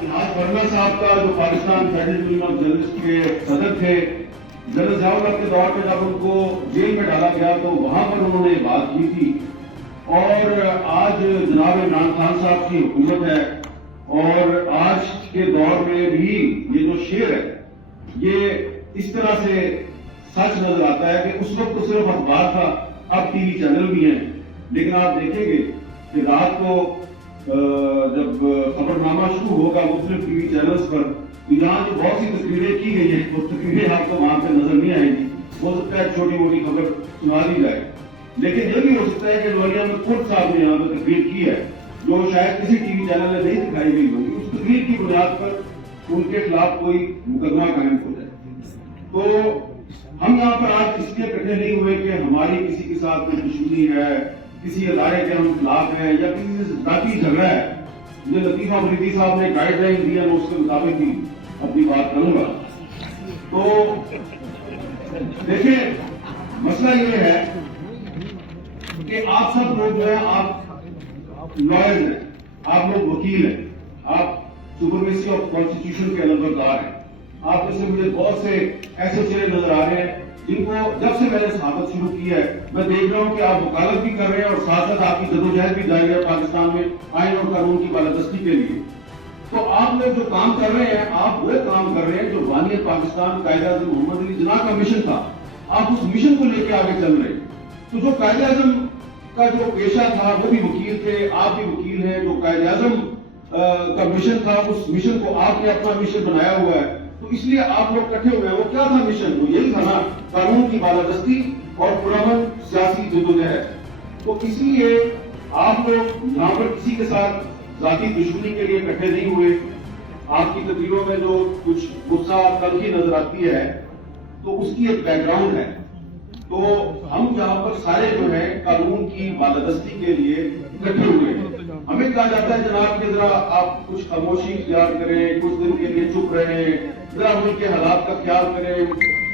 آج ورما صاحب کا جو Pakistan federal union of journalist کے صدر تھے، جنرل ضیاء الحق کے دور میں جب ان کو جیل میں ڈالا گیا تو وہاں پر انہوں نے بات کی تھی. اور آج جناب عمران خان صاحب کی حکومت ہے اور آج کے دور میں بھی یہ جو شعر ہے یہ اس طرح سے سچ نظر آتا ہے کہ اس وقت تو صرف اخبار تھا، اب ٹی وی چینل بھی ہیں. لیکن آپ دیکھیں گے کہ رات کو جب خبر نامہ شروع ہوگا مختلف ٹی وی چینلز پر، یہاں جو بہت سی تقریریں کی گئی ہیں وہ تقریریں آپ کو وہاں پہ نظر نہیں آئیں گی. ہو سکتا ہے چھوٹی موٹی خبر سنا دی جائے، لیکن یہ بھی ہو سکتا ہے کہ لوہیا میں خود صاحب نے یہاں پہ تقریر کی ہے جو شاید کسی ٹی وی چینل میں نہیں دکھائی گئی ہوگی. اس تقریر کی بنیاد پر ان کے خلاف کوئی مقدمہ قائم ہو جائے. تو ہم یہاں پر آج اس لیے اکٹھے نہیں ہوئے کہ ہماری کسی کے ساتھ کوئی دشمنی ہے، کسی ادارے کے ہم خلاف ہیں یا کسی سے ذاتی جھگڑا ہے. جو لطیفہ افریدی صاحب نے گائیڈ لائن دی ہے میں اس کے مطابق ہی اپنی بات کروں گا. تو دیکھیں مسئلہ یہ ہے کہ آپ سب لوگ جو ہیں آپ لائرز ہیں، آپ لوگ وکیل ہیں، آپ سپرمیسی آف کانسٹیٹیوشن کے علمبردار ہیں. آپ میں سے مجھے بہت سے ایسے چہرے نظر آ رہے ہیں جن کو جب سے میں نے صحافت شروع کی ہے میں دیکھ رہا ہوں کہ آپ وکالت بھی کر رہے ہیں اور ساتھ ساتھ آپ کی جدوجہد بھی جاری ہے پاکستان میں آئین اور قانون کی بالادستی کے لیے. تو آپ لوگ جو کام کر رہے ہیں آپ وہ کام کر رہے ہیں جو بانی پاکستان قائد اعظم محمد علی جناح کا مشن تھا. آپ اس مشن کو لے کے آگے چل رہے ہیں. تو جو قائد اعظم کا جو پیشہ تھا وہ بھی وکیل تھے، آپ بھی وکیل ہیں. جو قائد اعظم کا مشن تھا اس مشن کو آپ نے اپنا مشن بنایا ہوا ہے. تو اس لیے آپ لوگ اکٹھے ہوئے ہیں. وہ کیا تھا مشن؟ وہ یہی تھا نا، قانون کی بالادستی اور پرامن سیاسی جدوجہد. تو اس لیے آپ لوگ یہاں پر کسی کے ساتھ ذاتی دشمنی کے لیے اکٹھے نہیں ہوئے. آپ کی تقریروں میں جو کچھ غصہ تلخی نظر آتی ہے تو اس کی ایک بیک گراؤنڈ ہے. تو ہم یہاں پر سارے جو ہیں قانون کی بالادستی کے لیے اکٹھے ہوئے ہیں. ہمیں کہا جاتا ہے جناب کہ ذرا آپ کچھ خاموشی اختیار کریں، کچھ دن کے لیے چپ رہیں، ذرا ملک کے حالات کا خیال کریں.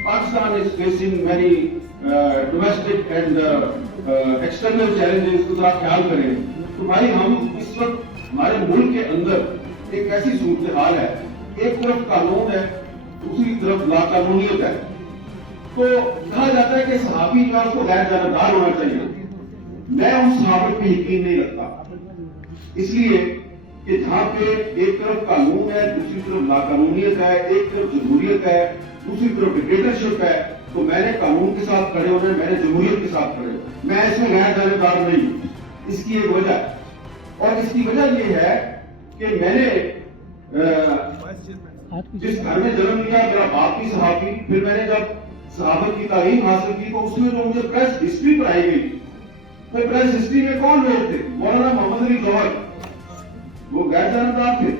Pakistan is facing many domestic and external challenges, ذرا خیال کریں. تو بھائی ہم اس وقت ہمارے ملک کے اندر ایک ایسی صورتحال ہے، ایک طرف قانون ہے دوسری طرف لا قانونیت ہے. تو کہا جاتا ہے کہ صحافی جو ہے اس کو غیر جانبدار ہونا چاہیے. میں اس صحافت پہ یقین نہیں رکھتا، اس لیے کہ جہاں پہ ایک طرف قانون ہے دوسری طرف لا قانونیت ہے، ایک طرف جمہوریت ہے دوسری طرف ڈکٹیٹرشپ ہے. تو میں نے قانون کے ساتھ کھڑے ہونا ہے، میں نے جمہوریت کے ساتھ کھڑے ہونا. میں اس میں غیر جانبدار نہیں ہوں. اس کی ایک وجہ ہے اور اس کی وجہ یہ ہے کہ میں نے جس گھر میں جنم لیا میرا باپ بھی صحافی، پھر میں نے جب صحافت کی تعلیم حاصل کی تو اس میں جو مجھے پریس ہسٹری پڑھائی گئی. تو پریس ہسٹری میں کون لوگ تھے؟ مولانا محمد علی جوہر، وہ غیر جانبدار تھے،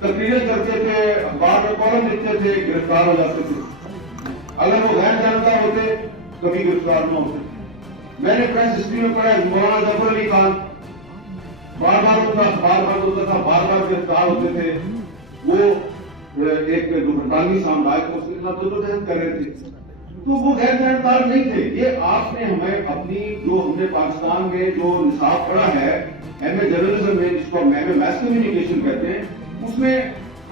تقریریں کرتے تھے، اخبار میں کالم لکھتے تھے، گرفتار ہو جاتے تھے. اگر وہ غیر جانبدار ہوتے کبھی گرفتار نہ ہوتے. میں نے پریس ہسٹری میں پڑھا مولانا ظفر علی خان بار بار ہوتا تھا، بار بار گرفتار ہوتے تھے. وہ ایک جو برطانوی سامراج کو اس کے خلاف جدوجہد کر رہے تھے. تو وہ غیر جانبدار نہیں تھے. یہ آپ نے ہمیں اپنی جو ہم نے پاکستان میں جو نصاب پڑھا ہے ایم اے جرنلزم میں، جس کو ہم ایم اے میس کمیونیکیشن کہتے ہیں، اس میں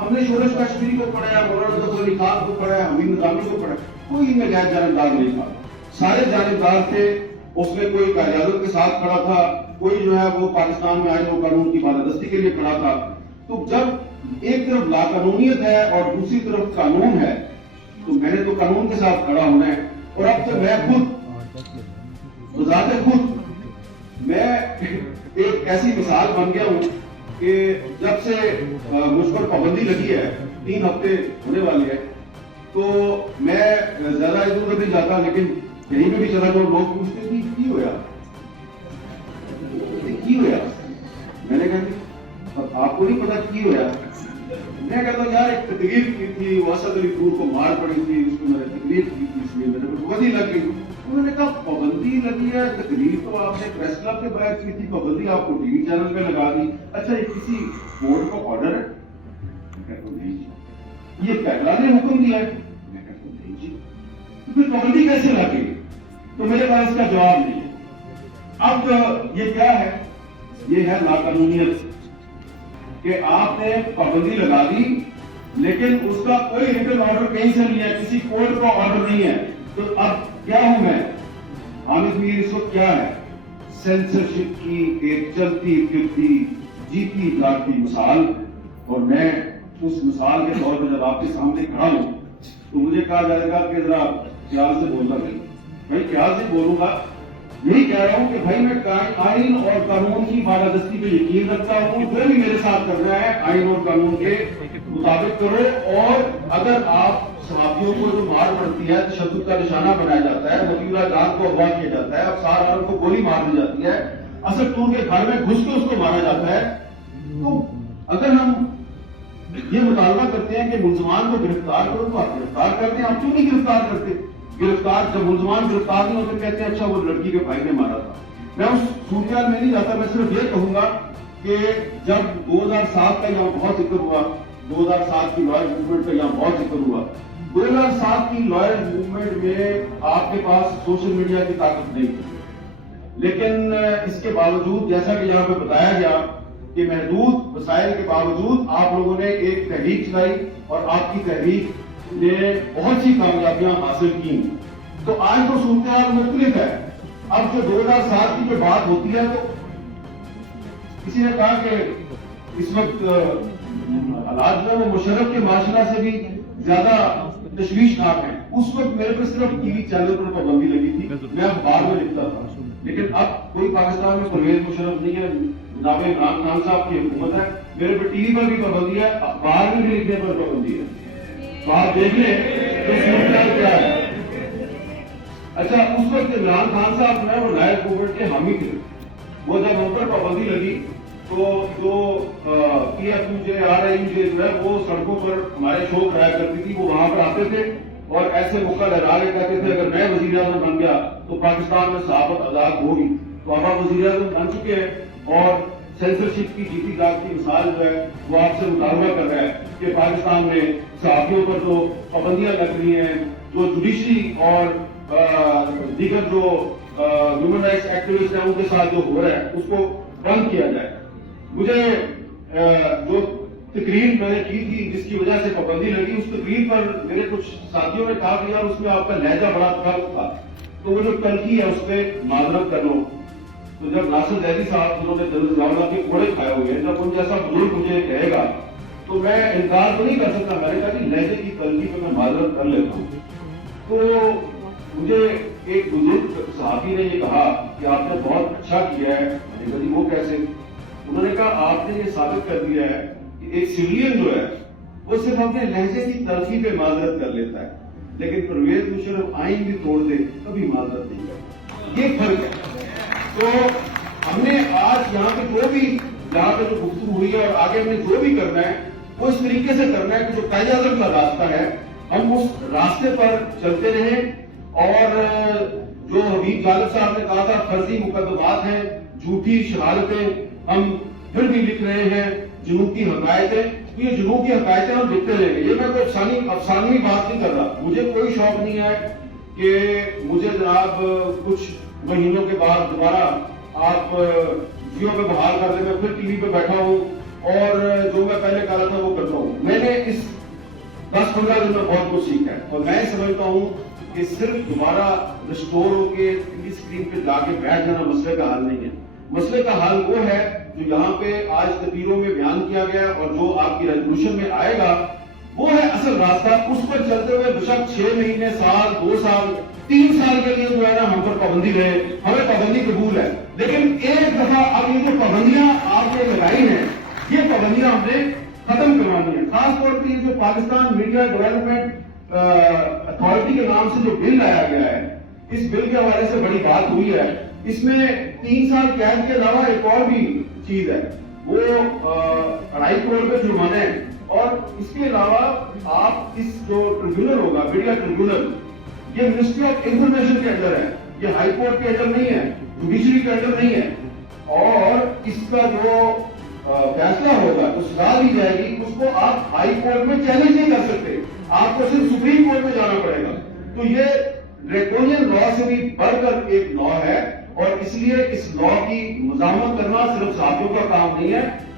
ہم نے شورش کشمیری کو پڑھا ہے، مولانا ظفر علی خان کو پڑھا ہے، حمید نظامی کو پڑھا ہے. کوئی میں غیر جانبدار نہیں تھا، سارے جانبدار تھے. اس میں کوئی قائد اعظم کے ساتھ کھڑا تھا، کوئی جو ہے وہ پاکستان میں آئین و قانون کی بالادستی کے لیے کھڑا تھا. تو جب ایک طرف لا قانونیت ہے اور دوسری طرف قانون ہے تو میں نے تو قانون کے ساتھ کھڑا ہونا ہے. اور اب تو میں خود بذات خود میں ایک ایسی مثال بن گیا ہوں کہ جب سے مجھ پر پابندی لگی ہے 3 ہفتے ہونے والے ہیں تو میں زیادہ ادھر ادھر نہیں جاتا. لیکن کہیں پہ بھی چلا جاؤ لوگ پوچھتے کہ کی ہوا میں نے کہا آپ کو نہیں پتا کی ہوا. میں کہتا ہوں یار ایک تقریر کی تھی، واسط علی پور کو مار پڑی تھی، اس کو میں نے تقریر کی تھی، اس لیے میں نے پابندی لگ گئی. انہوں نے کہا پابندی لگی ہے، تقریر تو آپ نے پریس کلب کے باہر کی تھی، پابندی آپ کو ٹی وی چینل پہ لگا دی. اچھا یہ کسی کورٹ کا آرڈر ہے؟ میں کہتا ہوں نہیں جی. یہ پہلا نے حکم دیا ہے؟ میں کہتا ہوں نہیں جی. تو پھر پابندی کیسے لگے گی؟ تو میرے پاس اس کا جواب نہیں ہے. اب یہ کیا ہے؟ یہ ہے لا قانونیت. کہ آپ نے پابندی لگا دی لیکن اس کا کوئی ریٹن آرڈر کہیں سے نہیں ہے, کسی کورٹ کا آرڈر نہیں ہے. تو اب کیا ہوں میں حامد میر اس وقت کیا ہے؟ سینسرشپ کی ایک چلتی پھرتی جیتی جاگتی مثال. اور میں اس مثال کے طور پر جب آپ کے سامنے کھڑا ہوں تو مجھے کہا جائے گا کہ ذرا خیال سے بولنا نہیں. میں خیال سے بولوں گا, یہی کہہ رہا ہوں کہ بھائی میں آئین اور قانون کی بالادستی پہ یقین رکھتا ہوں. جو بھی میرے ساتھ کر رہا ہے آئین اور قانون کے مطابق کرو. اور اگر آپ صحافیوں کو جو مار پڑتی ہے, تشدد کا نشانہ بنایا جاتا ہے, وکیل جان کو اغوا کیا جاتا ہے, افسار عالم کو گولی مار دی جاتی ہے, اصل ٹور کے گھر میں گھس کے اس کو مارا جاتا ہے, تو اگر ہم یہ مطالبہ کرتے ہیں کہ ملزمان کو گرفتار کرو تو آپ گرفتار کرتے ہیں, آپ کیوں نہیں گرفتار کرتے؟ گرفتار جب ملزمان گرفتار نہیں ہوتے کہتے ہیں اچھا وہ لڑکی کے بھائی نے مارا تھا. میں اس صورتحال میں نہیں جاتا, میں صرف یہ کہوں گا کہ جب 2007 کا یہاں بہت ذکر ہوا, 2007 کی لائر موومنٹ کا یہاں بہت ذکر ہوا, 2007 کی لائر موومنٹ میں آپ کے پاس سوشل میڈیا کی طاقت نہیں تھی, لیکن اس کے باوجود جیسا کہ یہاں پہ بتایا گیا کہ محدود وسائل کے باوجود آپ لوگوں نے ایک تحریک چلائی اور آپ کی تحریک نے بہت سی کامیابیاں حاصل کی. تو آج تو صورتحال مختلف ہے. اب جو 2007 کی جو بات ہوتی ہے تو کسی نے کہا کہ اس وقت حالات جو وہ مشرف کے معاشرہ سے بھی زیادہ تشویشناک ہیں. اس وقت میرے پہ صرف ٹی وی چینل پر پابندی لگی تھی, میں اخبار میں لکھتا تھا, لیکن اب کوئی پاکستان میں پرویز مشرف نہیں ہے, جناب عمران خان صاحب کی حکومت ہے, میرے پہ ٹی وی پر بھی پابندی ہے, اخبار میں بھی لکھنے پر پابندی ہے. تو آپ دیکھ لیں کہ صورتحال کیا ہے. اچھا, اس وقت عمران خان صاحب نے وہ لائر موومنٹ کے حامی تھے. وہ جب ان پر پابندی لگی تو جو P F U J R I U J جو ہے وہ سڑکوں پر ہمارے شو کرایا کرتی تھی, وہ وہاں پر آتے تھے اور ایسے موقع لہرا کے کہتے تھے اگر میں وزیر اعظم بن گیا تو پاکستان میں صحافت آزاد ہوگی. تو اب آپ وزیر اعظم بن چکے ہیں اور سینسرشپ کی جیتی جاگتی مثال جو ہے وہ آپ سے مطالبہ کر رہا ہے کہ پاکستان میں صحافیوں پر جو پابندیاں لگ رہی ہیں, جو جوڈیشری اور دیگر جو ہیومن رائٹس ایکٹیوسٹ ہیں ان کے ساتھ جو ہو رہا ہے اس کو بند کیا جائے. مجھے جو تقریر میں نے کی تھی جس کی وجہ سے پابندی لگی, اس تقریر پر میرے کچھ ساتھیوں نے کہا کہ یار اس میں آپ کا لہجہ بڑا غلط تھا, تو وہ جو تلخی ہے اس پہ معذرت کر لو. تو جب ناصر زیدی صاحب جنہوں نے جنرل کے کوڑے کھائے ہوئے ہیں, جب ان جیسا بزرگ مجھے کہے گا تو میں انکار تو نہیں کر سکتا. میں نے کہا کہ لہجے کی تلخی پہ میں معذرت کر لیتا ہوں. تو مجھے ایک بزرگ صحافی نے یہ کہا کہ آپ نے بہت اچھا کیا ہے. میں نے کہا جی وہ کیسے؟ انہوں نے کہا آپ نے یہ ثابت کر دیا ہے کہ ایک سویلین جو ہے وہ صرف اپنے لہجے کی تلخی پہ معذرت کر لیتا ہے, لیکن پرویز مشرف آئین بھی توڑ دے کبھی معذرت نہیں کرتا. یہ فرق ہے. تو ہم نے آج یہاں پہ جو بھی یہاں پہ جو گفتگو ہوئی ہے اور آگے ہم نے جو بھی کرنا ہے وہ اس طریقے سے کرنا ہے کہ جو قائد اعظم کا راستہ ہے ہم اس راستے پر چلتے رہیں. اور جو حبیب غالب صاحب نے کہا تھا فرضی مقدمات ہیں, جھوٹی شہادتیں ہم پھر بھی لکھ رہے ہیں, جنوب کی حقائقیں, تو یہ جنوب کی حقائقیں ہم لکھتے رہیں گے. یہ میں کوئی افسانوی بات نہیں کر رہا. مجھے کوئی شوق نہیں ہے کہ مجھے جناب کچھ مہینوں کے بعد دوبارہ آپ جیو پہ بحال کر دیں, میں پھر ٹی وی پہ بیٹھا ہوں اور جو میں پہلے کہا تھا وہ کرتا ہوں. میں نے اس 10-15 دن میں بہت کچھ سیکھا ہے اور میں سمجھتا ہوں کہ صرف دوبارہ ریسٹور ہو کے ٹی وی اسکرین پہ جا کے بیٹھ جانا مسئلے کا حل نہیں ہے. مسئلے کا حل وہ ہے جو یہاں پہ آج تقریروں میں بیان کیا گیا اور جو آپ کی ریزولوشن میں آئے گا وہ ہے اصل راستہ. اس پر چلتے ہوئے بے شک 6 مہینے, سال, 2 سال, 3 سال کے لیے جو ہے نا ہم پر پابندی رہے, ہمیں پابندی قبول ہے, لیکن ایک دفعہ اب یہ جو پابندیاں آپ نے لگائی ہیں یہ پابندیاں ہم نے ختم کروانی ہے. خاص طور پہ یہ جو پاکستان میڈیا ڈیولپمنٹ اتھارٹی کے نام سے جو بل لایا گیا ہے, اس بل کے حوالے سے بڑی بات ہوئی ہے. اس میں 3 سال قید کے علاوہ ایک اور بھی چیز ہے, وہ 2.5 کروڑ کا جرمانہ ہے. اور اس کے علاوہ آپ اس جو ٹریبیونل ہوگا, میڈیا ٹریبیونل, یہ منسٹری آف انفارمیشن کے اندر ہے, یہ ہائی کورٹ کے اندر نہیں ہے, جوڈیشری کے اندر نہیں ہے. اور اس کا جو فیصلہ ہوگا, جو سزا دی جائے گی, اس کو آپ ہائی کورٹ میں چیلنج نہیں کر سکتے, آپ کو صرف سپریم کورٹ میں جانا پڑے گا. تو یہ ڈریکونین لا سے بھی بڑھ کر ایک لا ہے اور اس لیے اس لا کی مزاحمت کرنا صرف صحافیوں کا کام نہیں ہے,